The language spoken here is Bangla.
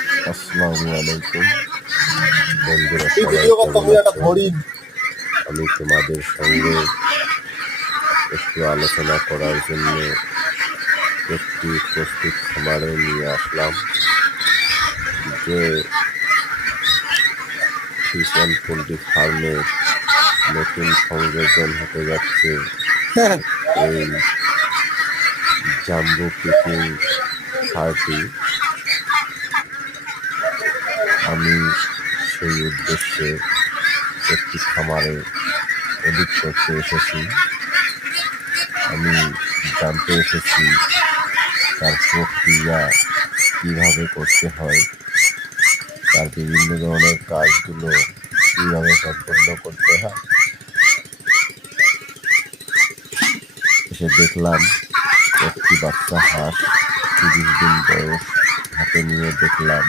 আসসালামু আলাইকুম বন্ধুরা, সবাই কেমন আছেন? আমি তোমাদের সঙ্গে একটু আলোচনা করার জন্য একটি প্রস্তুত খামারে নিয়ে আসলাম, যে ফিশ অ্যান্ড পোল্ট্রি ফার্মে নতুন সংযোজন হতে যাচ্ছে এই জাম্বো পিকিং 30। আমি সেই উদ্দেশ্যে একটি খামারে এডিট করতে এসেছি। আমি জানতে এসেছি তার প্রক্রিয়া কীভাবে করতে হয়, তার বিভিন্ন ধরনের কাজগুলো কীভাবে সম্পন্ন করতে হয়। এসে দেখলাম একটি বাচ্চা হাঁস 30 দিন বয়স হাতে নিয়ে দেখলাম